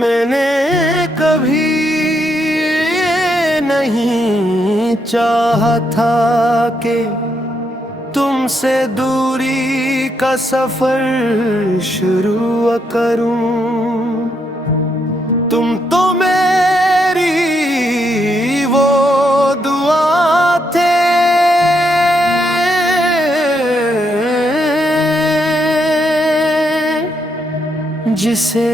मैंने कभी नहीं चाहा था कि तुमसे दूरी का सफर शुरू करूं। तुम तो मेरी वो दुआ थे जिसे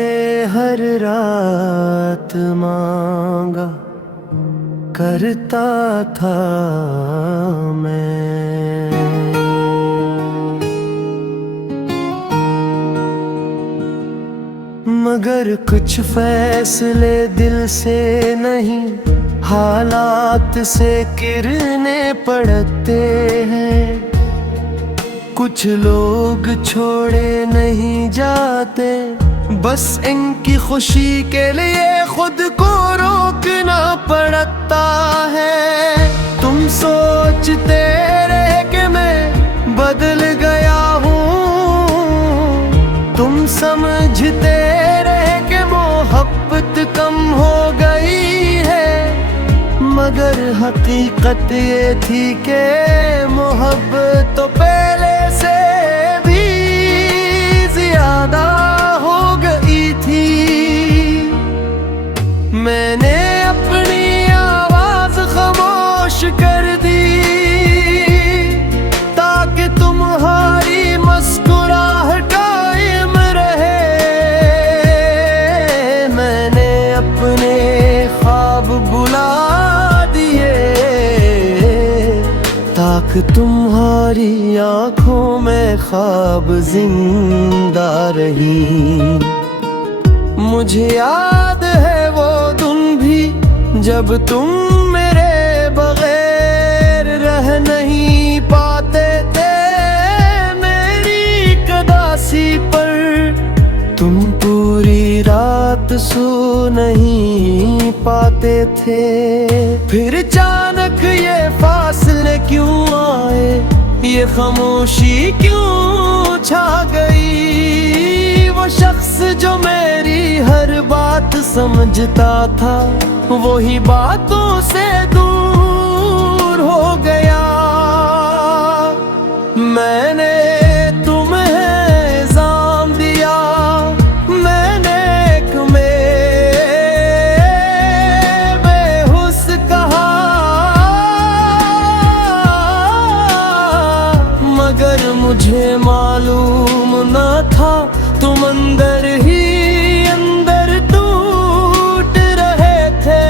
हर रात मांगा करता था मैं। मगर कुछ फैसले दिल से नहीं, हालात से गिरने पड़ते हैं। कुछ लोग छोड़े नहीं जाते, बस इनकी खुशी के लिए खुद को रोकना पड़ता है। तुम सोचते रहे कि मैं बदल गया हूँ, तुम समझते रहे कि मोहब्बत कम हो गई है। मगर हकीकत ये थी कि मोहब्बत तो पहले से भी ज्यादा हो गई थी। मैंने अपनी आवाज खामोश कर दी ताकि तुम्हारी मुस्कुराहट कायम रहे। मैंने अपने ख्वाब बुला ताकि तुम्हारी आंखों में ख्वाब जिंदा रही। मुझे याद है वो दिन भी जब तुम मेरे बगैर रह नहीं पाते थे। मेरी कदासी पर तुम पूरी रात सो नहीं पाते थे। फिर अचानक ये फासले क्यों आए, ये खामोशी क्यों छा गई। वो शख्स जो मेरी हर बात समझता था, वही बातों से दूर हो गया। मैंने मुझे मालूम न था तुम अंदर ही अंदर टूट रहे थे।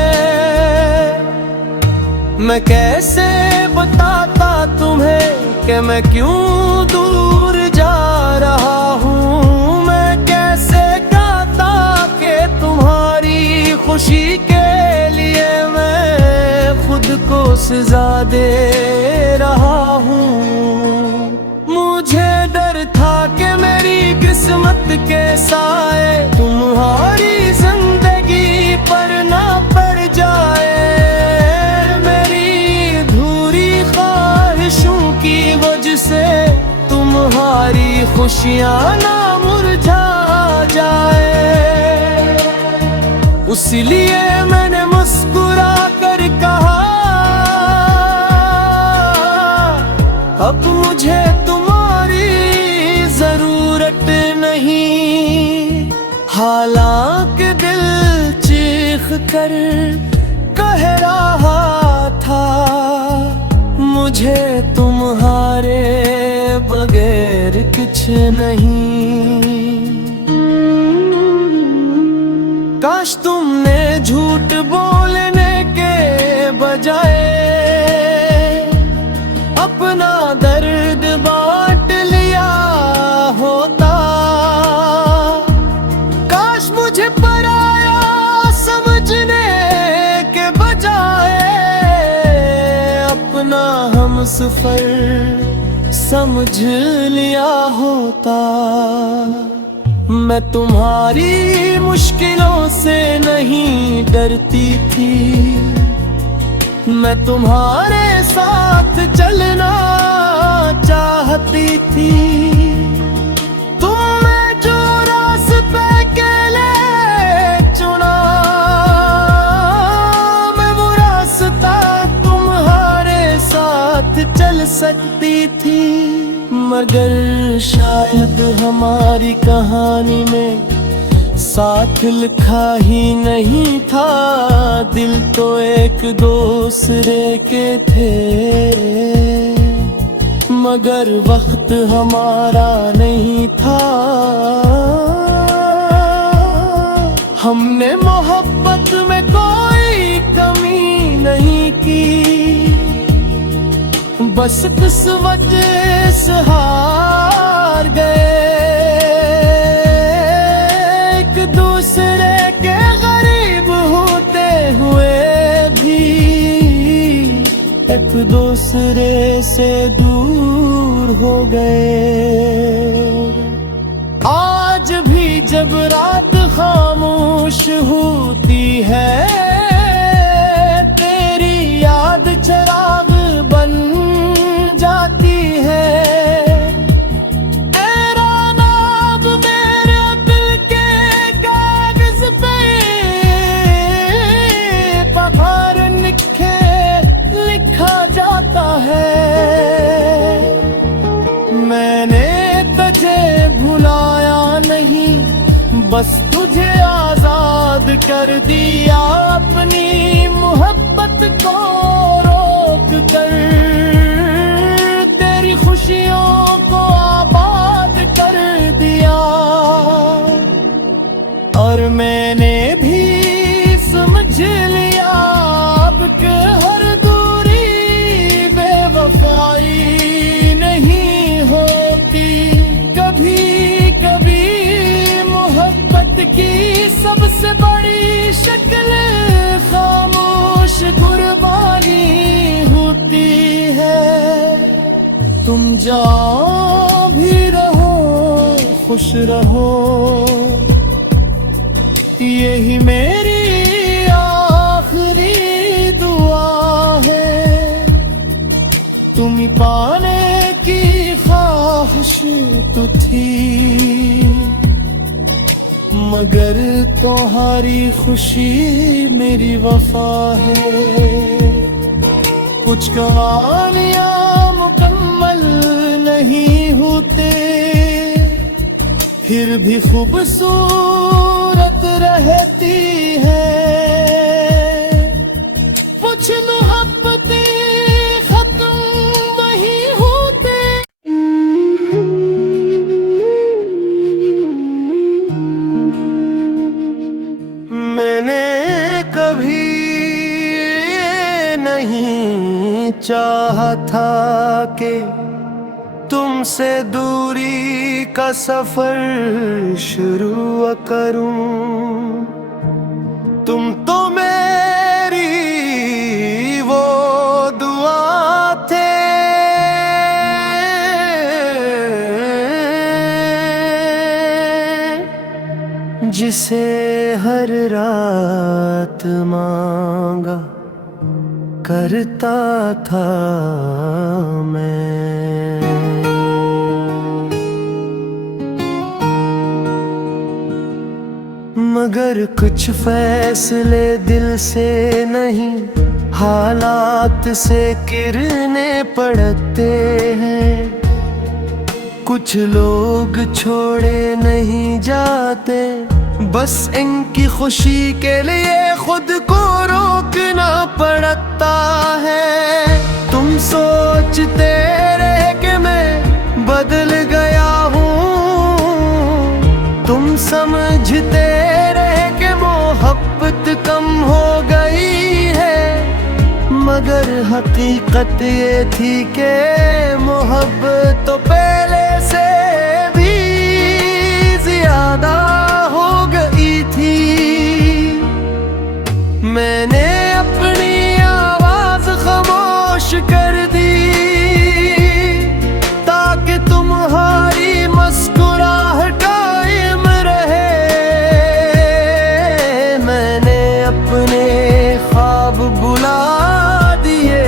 मैं कैसे बताता तुम्हें कि मैं क्यों दूर जा रहा हूँ। मैं कैसे कहता कि तुम्हारी खुशी के लिए मैं खुद को सजा दे रहा हूँ। मुझे डर था कि मेरी किस्मत के साए तुम्हारी जिंदगी पर ना पड़ जाए। मेरी अधूरी ख्वाहिशों की वजह से तुम्हारी खुशियाँ ना मुरझा जाए। उसलिए मैंने मुस्कुरा कर कहा, अब मुझे तुम्हारी जरूरत नहीं। हालांकि दिल चीख कर कह रहा था, मुझे तुम्हारे बगैर कुछ नहीं। काश तुमने झूठ बोलने के बजाय अपना दर्द बांट लिया होता। काश मुझे पराया समझने के बजाय अपना हमसफर समझ लिया होता। मैं तुम्हारी मुश्किलों से नहीं डरती थी, मैं तुम्हारे साथ चलना चाहती जाती थी। तुमने जो रास्ते के लिए चुना, मैं वो रास्ता तुम्हारे साथ चल सकती थी। मगर शायद हमारी कहानी में साथ लिखा ही नहीं था, दिल तो एक दूसरे के थे। मगर वक्त हमारा नहीं था, हमने मोहब्बत में कोई कमी नहीं की। बस किस वजह से हार गए, एक दूसरे के गरीब होते हुए भी एक दूसरे से दूर हो गए। आज भी जब रात खामोश होती है, तेरी याद चिराग बन जाती है। मैंने तुझे भुलाया नहीं, बस तुझे आजाद कर दिया। अपनी मोहब्बत को रोक कर तेरी खुशियों को आबाद कर दिया। और मैंने भी समझ लिया अब कि हर दूरी बेवफाई नहीं होती। कभी कभी मोहब्बत की सबसे बड़ी शक्ल खामोश कुर्बानी होती है। तुम जहाँ भी रहो खुश रहो, यही मेरी आखिरी दुआ है। तुम पाने की ख्वाहिश तो थी, मगर तुम्हारी खुशी मेरी वफा है। कुछ कहानियाँ मुकम्मल नहीं होते, फिर भी खूबसूरत रहती है। कुछ मोहब्बतें खत्म नहीं होते। मैंने कभी नहीं चाहा था कि तुमसे दूरी का सफर शुरू करूं। तुम तो मेरी वो दुआ थे जिसे हर रात मांगा करता था मैं। मगर कुछ फैसले दिल से नहीं, हालात से गिरने पड़ते हैं। कुछ लोग छोड़े नहीं जाते, बस इनकी खुशी के लिए खुद को रोकना पड़ता है। तुम सोचते रहे कि मैं बदल गया हूँ, तुम समझते रहे कि मोहब्बत कम हो गई है। मगर हकीकत ये थी कि मोहब्बत तो पहले से भी ज्यादा हो गई थी। मैंने अपनी आवाज खामोश कर दी ताकि तुम्हारी मुस्कुराहट कायम रहे। मैंने अपने ख्वाब बुला दिए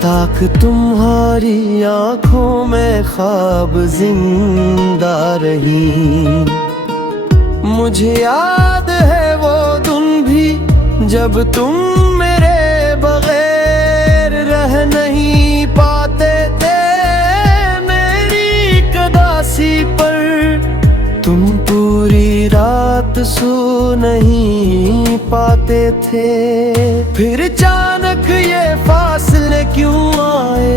ताकि तुम्हारी तुम्हारी आंखों में ख्वाब जिंदा रही। मुझे याद है वो दिन भी जब तुम मेरे बगैर रह नहीं पाते थे। मेरी कदासी पर तुम पूरी रात सो नहीं पाते थे। फिर अचानक ये फासले क्यों आए,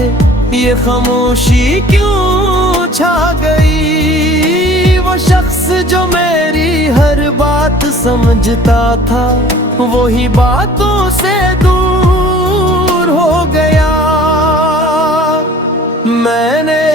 ये खामोशी क्यों छा गई। वो शख्स जो मेरी हर बात समझता था, वही बातों से दूर हो गया। मैंने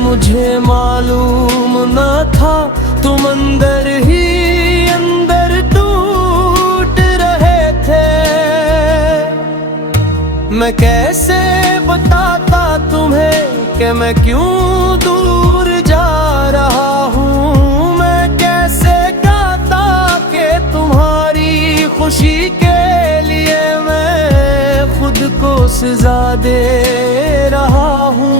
मुझे मालूम न था तुम अंदर ही अंदर टूट रहे थे। मैं कैसे बताता तुम्हें कि मैं क्यों दूर जा रहा हूँ। मैं कैसे कहता कि तुम्हारी खुशी के लिए मैं खुद को सजा दे रहा हूँ।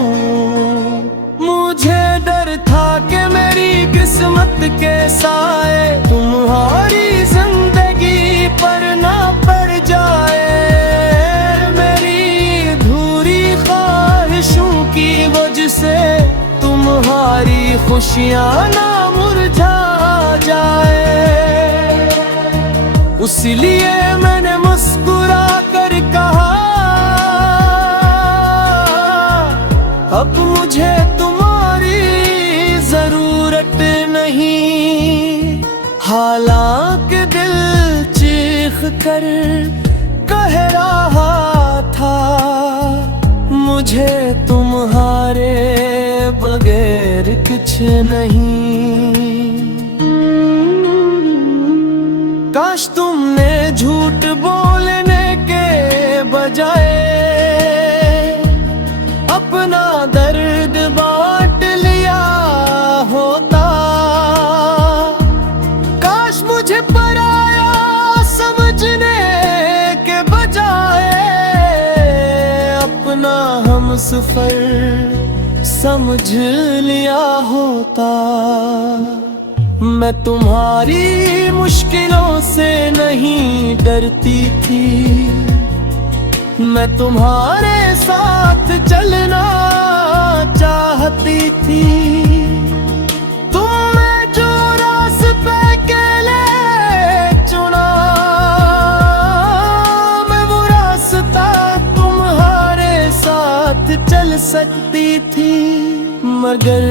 मुझे डर था कि मेरी किस्मत के साए तुम्हारी जिंदगी पर ना पड़ जाए। मेरी अधूरी ख्वाहिशों की वजह से तुम्हारी खुशियाँ ना मुरझा जाए। उसलिए मैंने मुस्कुरा कर कहा, अब मुझे तुम्हारी जरूरत नहीं। हालांकि दिल चीख कर कह रहा था, मुझे तुम्हारे बगैर कुछ नहीं। काश तुमने झूठ बोलने के बजाय अपना दर्द बांट लिया होता। काश मुझे पराया समझने के बजाय अपना हमसफर समझ लिया होता। मैं तुम्हारी मुश्किलों से नहीं डरती थी, मैं तुम्हारे साथ चलना चाहती थी। तुमने जो रास्ते के लिए चुना, मैं वो रास्ता तुम्हारे साथ चल सकती थी। मगर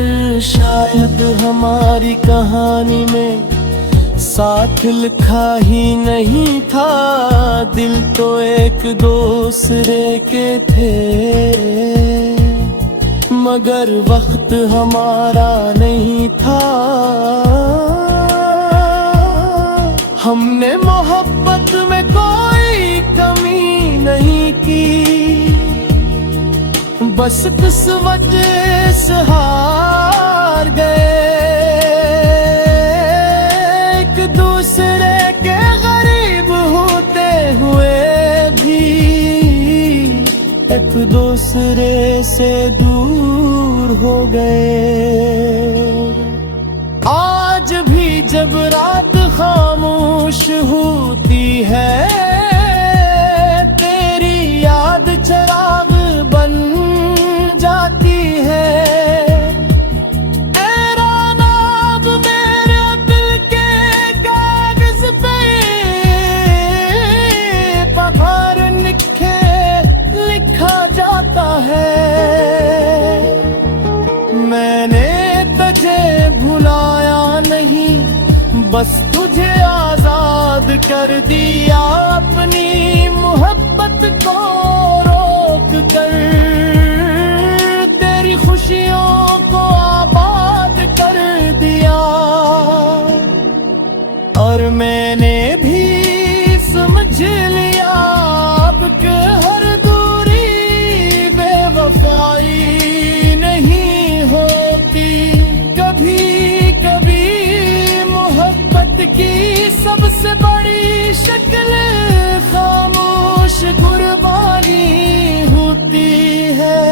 शायद हमारी कहानी में साथ लिखा ही नहीं था। दिल तो एक दूसरे के थे, मगर वक्त हमारा नहीं था। हमने मोहब्बत में कोई कमी नहीं की, बस किस वजह से हार गए। एक दूसरे के गरीब होते हुए भी एक दूसरे से दूर हो गए। आज भी जब रात खामोश होती है, तेरी याद चिराग बन जाती है। मैंने तुझे भुलाया नहीं, बस तुझे आजाद कर दिया। अपनी मोहब्बत को रोक कर तेरी खुशियों को आबाद कर दिया। और मैंने भी समझ लिया अब कि हर दूरी बेवफाई नहीं। शक्ल खामोश कुर्बानी होती है।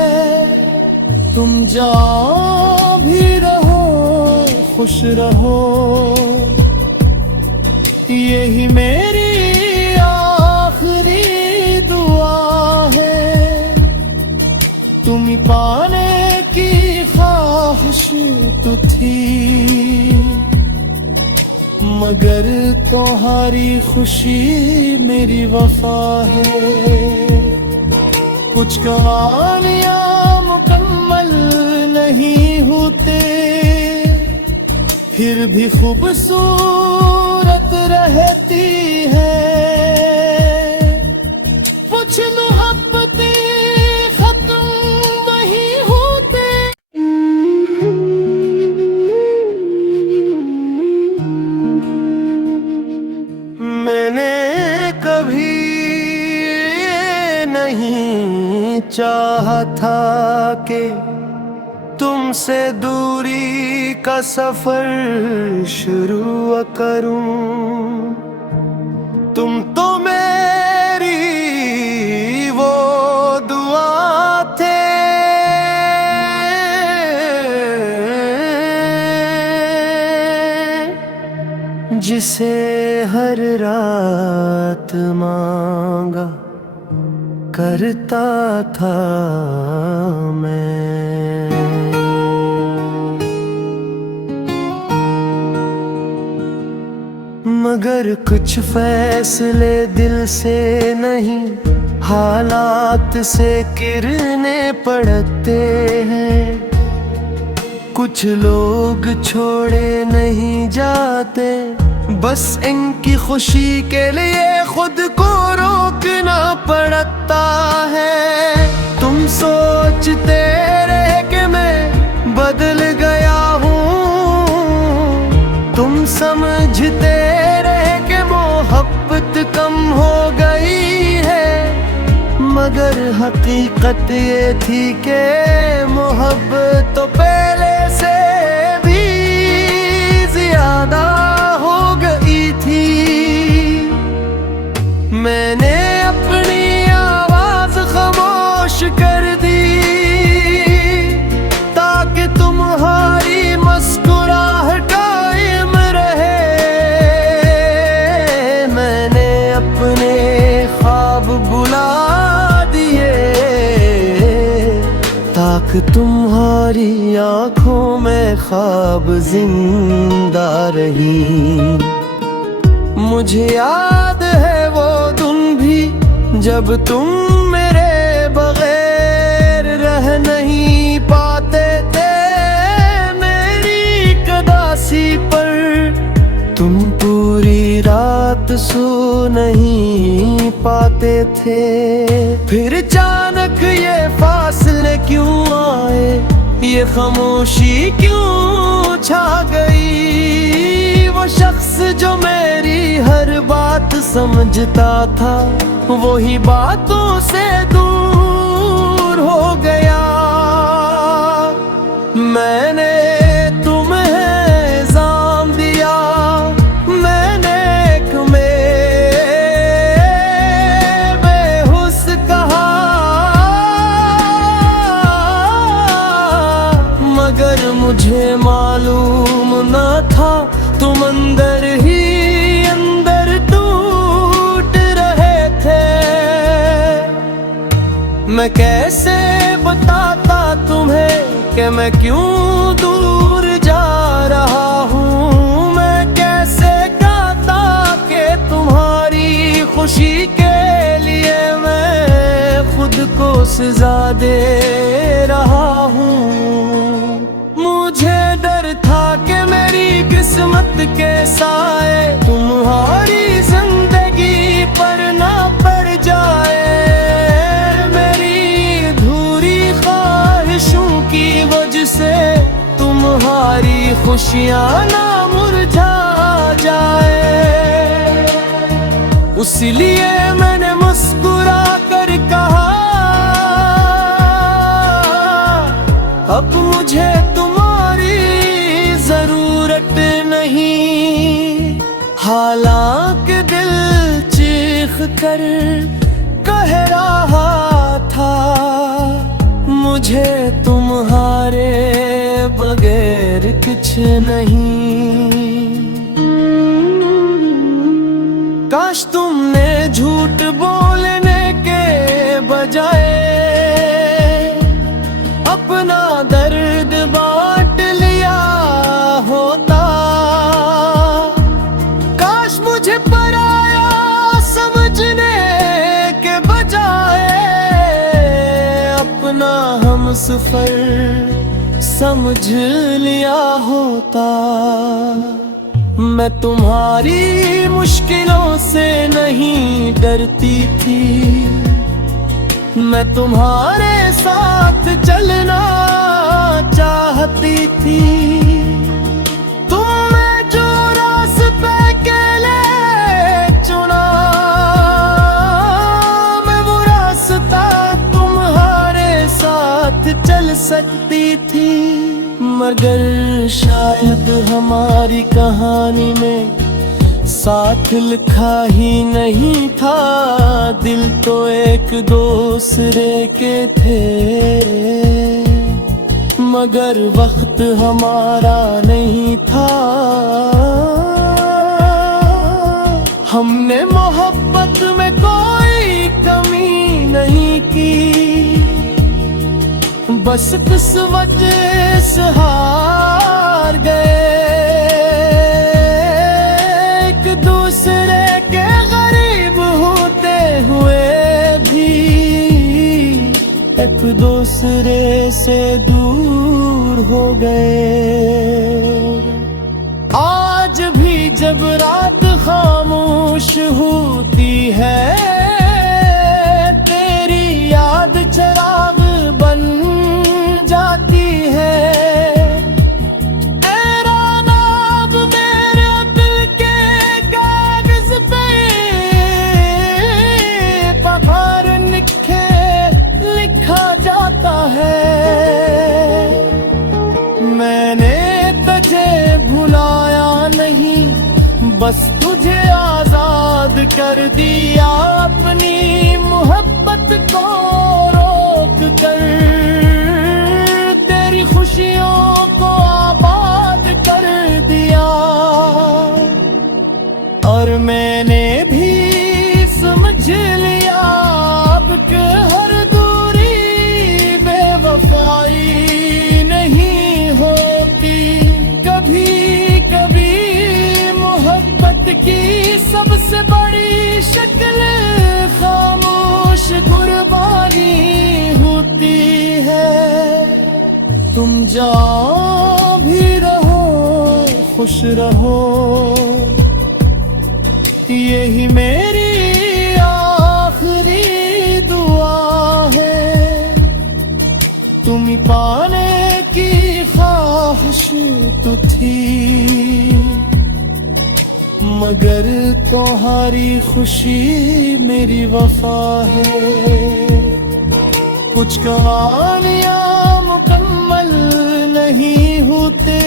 तुम जहाँ भी रहो खुश रहो, यही मेरी आखिरी दुआ है। तुम पाने की ख्वाहिश तो थी, मगर तुम्हारी खुशी मेरी वफा है। कुछ कहानियां मुकम्मल नहीं होते, फिर भी खूबसूरत रहती है। कुछ मोहब्बतें खत्म नहीं होते। मैंने कभी नहीं चाहा था कि तुमसे दूरी का सफर शुरू करूं। तुम तो मेरी वो दुआ थे जिसे हर रात मांगा करता था मैं। मगर कुछ फैसले दिल से नहीं, हालात से गिरने पड़ते हैं। कुछ लोग छोड़े नहीं जाते, बस इनकी खुशी के लिए खुद को रोकना पड़ता है। तुम सोचते रहे कि मैं बदल गया हूँ, तुम समझते रहे कि मोहब्बत कम हो गई है, मगर हकीकत ये थी कि मोहब्बत तो पहले से भी ज्यादा हो गई थी। मैंने अपनी आवाज खामोश कर दी ताकि तुम्हारी मुस्कुराहट कायम रहे। मैंने अपने ख्वाब बुला दिए ताकि तुम्हारी आंखों में ख्वाब जिंदा रही। मुझे याद है वो दिन भी जब तुम मेरे बगैर रह नहीं पाते थे। मेरी कदासी पर तुम पूरी रात सो नहीं पाते थे। फिर अचानक ये फासले क्यों आए, ये खामोशी क्यों छा गई। वो शख्स जो मेरी हर बात समझता था, वही बातों से दूर हो गया। मैंने तुम्हें इल्जाम दिया, मैंने एक बेहुस कहा, मगर मुझे मालूम न था तुम अंदर ही अंदर टूट रहे थे। मैं कैसे बताता तुम्हें कि मैं क्यों दूर जा रहा हूँ। मैं कैसे कहता कि तुम्हारी खुशी के लिए मैं खुद को सजा दे रहा हूँ। मुझे डर था कि मेरी किस्मत के साए तुम्हारी जिंदगी पर ना पड़ जाए। मेरी अधूरी ख्वाहिशों की वजह से तुम्हारी खुशियाँ ना मुरझा जाए। उसलिए मैंने मुस्कुरा कर कहा, अब मुझे तुम्हारी जरूरत नहीं। हालांकि दिल कर कह रहा था, मुझे तुम्हारे बगैर कुछ नहीं। काश तुमने झूठ बोलने के बजाय अपना दर्द बांट लिया होता। काश मुझे पराया समझने के बजाय अपना हमसफर समझ लिया होता। मैं तुम्हारी मुश्किलों से नहीं डरती थी, मैं तुम्हारे साथ चलना चाहती थी। तुमने जो रास्ते के लिए चुना, मैं वो रास्ता तुम्हारे साथ चल सकती थी। मगर शायद हमारी कहानी में साथ लिखा ही नहीं था, दिल तो एक दूसरे के थे। मगर वक्त हमारा नहीं था, हमने मोहब्बत में कोई कमी नहीं की। बस किस वजह से हार गए, एक दूसरे के गरीब होते हुए भी एक दूसरे से दूर हो गए। आज भी जब रात खामोश होती है, तेरी याद चिराग बन जाती है। मैंने तुझे भुलाया नहीं, बस तुझे आजाद कर दिया। अपनी मोहब्बत को रोक कर तेरी खुशियों को आबाद कर दिया। और मैंने भी समझ लिया अब कि हर दूरी बेवफाई नहीं होती। कभी कभी मोहब्बत की सबसे बड़ी शक्ल खामोश कुर्बानी होती है। तुम जहाँ भी रहो खुश रहो, यही मेरी आखिरी दुआ है। तुम पाने की ख्वाहिश तो थी, मगर तुम्हारी खुशी मेरी वफा है। कुछ कहानियाँ मुकम्मल नहीं होते,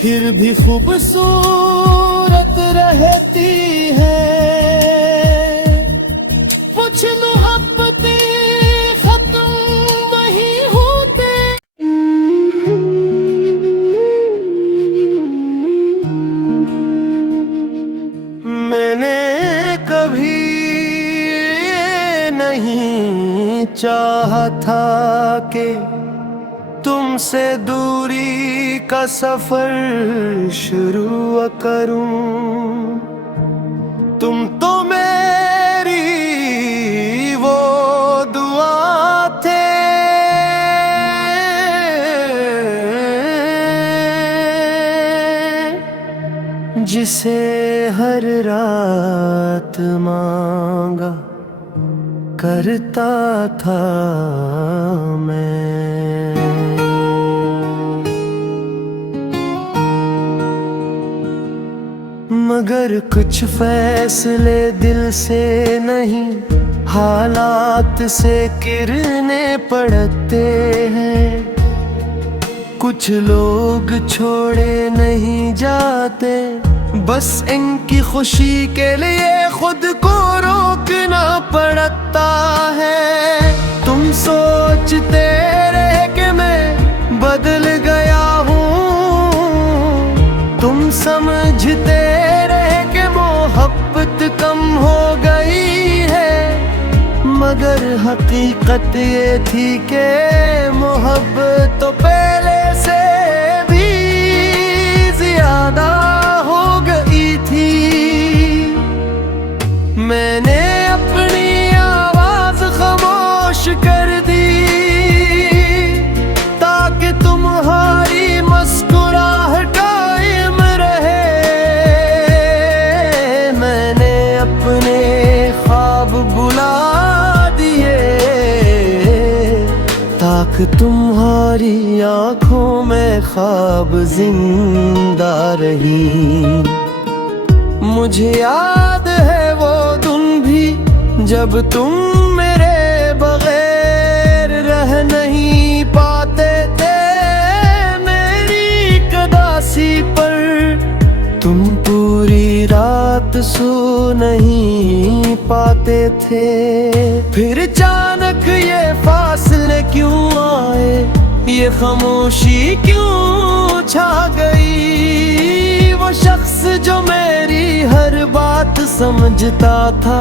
फिर भी खूबसूरत रहती है। कुछ मोहब्बतें खत्म नहीं होते। मैंने कभी नहीं चाहा था कि तुमसे दूरी का सफर शुरू करूं। तुम तो मेरी वो दुआ थे जिसे हर रात मांगा करता था मैं। मगर कुछ फैसले दिल से नहीं, हालात से गिरने पड़ते हैं। कुछ लोग छोड़े नहीं जाते, बस इनकी खुशी के लिए खुद को रोकना पड़ता है। तुम सोचते रहे कि मैं बदल गया हूँ, तुम समझते रहे कि मोहब्बत कम हो गई है, मगर हकीकत ये थी कि मोहब्बत तो पहले से भी ज्यादा हो गई थी। मैंने अपनी आवाज खामोश कर दी ताकि तुम्हारी मुस्कुराहट कायम रहे। मैंने अपने ख्वाब बुला दिए ताकि तुम्हारी आंखों में ख्वाब जिंदा रही। मुझे याद है वो दिन भी जब तुम मेरे बगैर रह नहीं पाते थे। मेरी कदासी पर तुम पूरी रात सो नहीं पाते थे। फिर अचानक ये फासले क्यों आए, ये खामोशी क्यों छा गई। वो शख्स जो मेरी हर बात समझता था,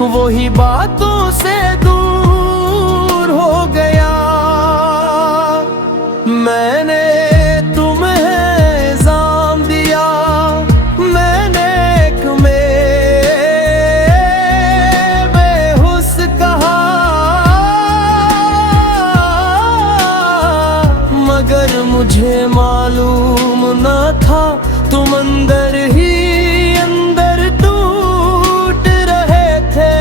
वही बातों से दूर हो गया। मैंने तुम्हें इल्जाम दिया, मैंने एक बेहुस कहा, मगर मुझे मालूम न था तुम अंदर ही अंदर टूट रहे थे।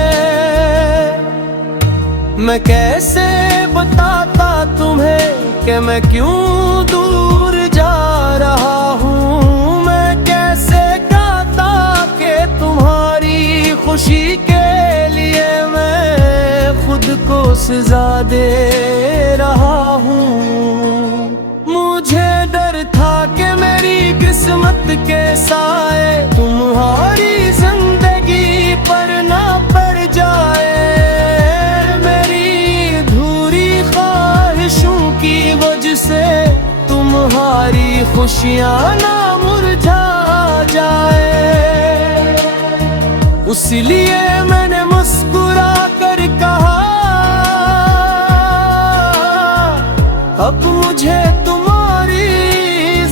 मैं कैसे बताता तुम्हें कि मैं क्यों दूर जा रहा हूँ। मैं कैसे कहता कि तुम्हारी खुशी के लिए मैं खुद को सजा दे रहा हूँ। मुझे डर था कि मेरी किस्मत के साए तुम्हारी जिंदगी पर ना पड़ जाए। मेरी अधूरी ख्वाहिशों की वजह से तुम्हारी खुशियाँ ना मुरझा जाए। उसलिए मैंने मुस्कुरा कर कहा, अब मुझे तुम्हारी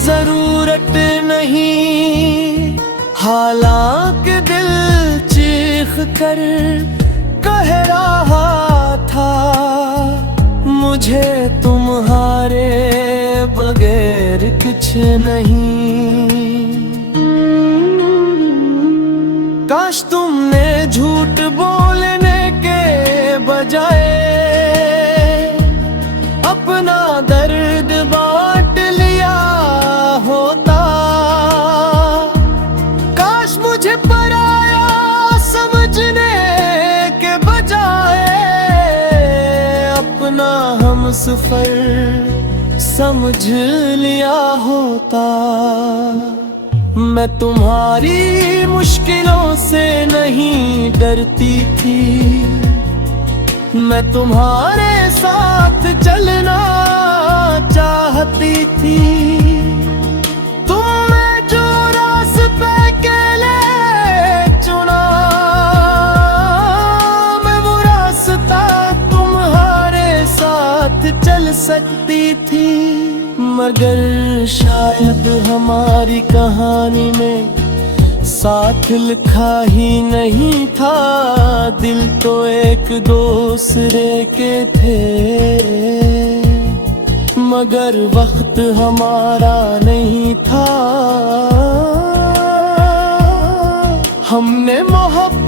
जरूरत नहीं। हालांकि दिल चीख कर कह रहा था, मुझे तुम्हारे बगैर कुछ नहीं। काश तुमने झूठ बोलने के बजाय अपना दर्द बांट लिया होता। काश मुझे पराया समझने के बजाय अपना हमसफर समझ लिया होता। मैं तुम्हारी मुश्किलों से नहीं डरती थी, मैं तुम्हारे साथ चलना चाहती थी। तुमने जो रास्ते के लिए चुना, मैं वो रास्ता तुम्हारे साथ चल सकती थी। मगर शायद हमारी कहानी में साथ लिखा ही नहीं था। दिल तो एक दूसरे के थे, मगर वक्त हमारा नहीं था। हमने मोहब्बत